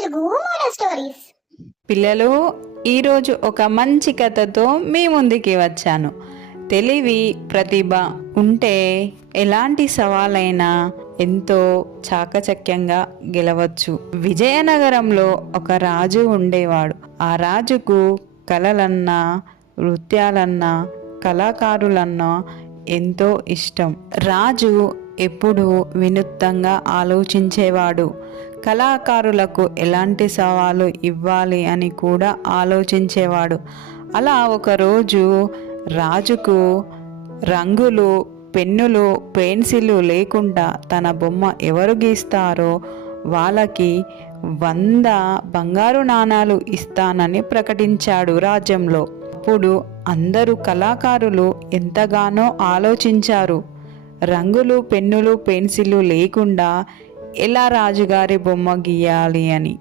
Telugu moral stories. పిల్లలు, ఈరోజు ఒక మంచి కథతో మీ ముందుకి వచ్చాను. తెలివి, ప్రతిభ ఉంటే ఎలాంటి సవాలైనా ఎంతో చాకచక్యంగా గెలవచ్చు. విజయనగరంలో ఒక రాజు ఉండేవాడు. ఆ రాజుకు కళలన్నా, నృత్యాలన్నా, కళాకారులన్నా ఎంతో ఇష్టం. రాజు ఎప్పుడూ వినూత్నంగా ఆలోచించేవాడు. కళాకారులకు ఎలాంటి సవాలు ఇవ్వాలి అని కూడా ఆలోచించేవాడు. అలా ఒకరోజు రాజుకు రంగులు, పెన్నులు, పెన్సిళ్ళు లేకుండా తన బొమ్మ ఎవరు గీస్తారో వాళ్ళకి 100 బంగారు నాణాలు ఇస్తానని ప్రకటించాడు రాజ్యంలో. అప్పుడు అందరూ కళాకారులు ఎంతగానో ఆలోచించారు. రంగులు, పెన్నులు, పెన్సిళ్ళు లేకుండా ఎలా రాజుగారి బొమ్మ గీయాలి అని.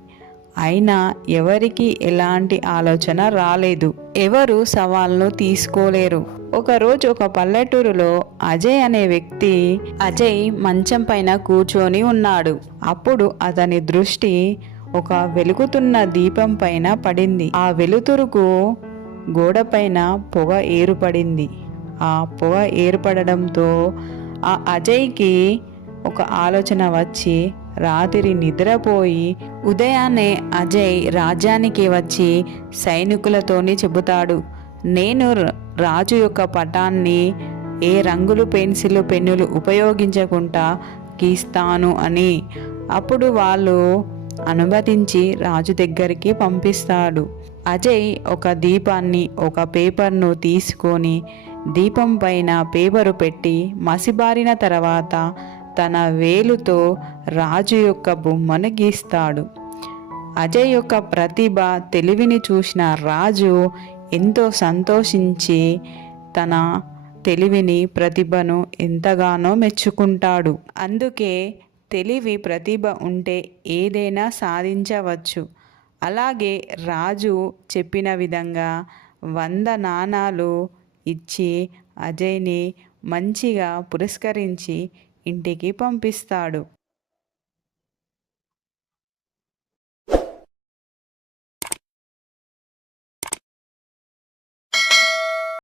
అయినా ఎవరికి ఎలాంటి ఆలోచన రాలేదు. ఎవరు సవాల్ను తీసుకోలేరు. ఒకరోజు ఒక పల్లెటూరులో అజయ్ అనే వ్యక్తి మంచం పైన కూర్చొని ఉన్నాడు. అప్పుడు అతని దృష్టి ఒక వెలుగుతున్న దీపం పైన పడింది. ఆ వెలుతురుకు గోడపైన పొగ ఏర్పడింది. ఆ పొగ ఏర్పడడంతో ఆ అజయ్కి ఒక ఆలోచన వచ్చి రాత్రి నిద్రపోయి ఉదయాన్నే అజయ్ రాజ్యానికి వచ్చి సైనికులతోని చెబుతాడు, నేను రాజు యొక్క పటాన్ని ఏ రంగులు, పెన్సిళ్ళు, పెన్నులు ఉపయోగించకుండా గీస్తాను అని. అప్పుడు వాళ్ళు అనుమతించి రాజు దగ్గరికి పంపిస్తాడు. అజయ్ ఒక దీపాన్ని, ఒక పేపర్ను తీసుకొని దీపం పైన పేపరు పెట్టి మసిబారిన తర్వాత తన వేలుతో రాజు యొక్క బొమ్మను గీస్తాడు. అజయ్ యొక్క ప్రతిభ, తెలివిని చూసిన రాజు ఎంతో సంతోషించి తన తెలివిని, ప్రతిభను ఎంతగానో మెచ్చుకుంటాడు. అందుకే తెలివి, ప్రతిభ ఉంటే ఏదైనా సాధించవచ్చు. అలాగే రాజు చెప్పిన విధంగా 100 నాణాలు ఇచ్చి అజయ్ని మంచిగా పురస్కరించి ఇంటికి పంపిస్తాడు.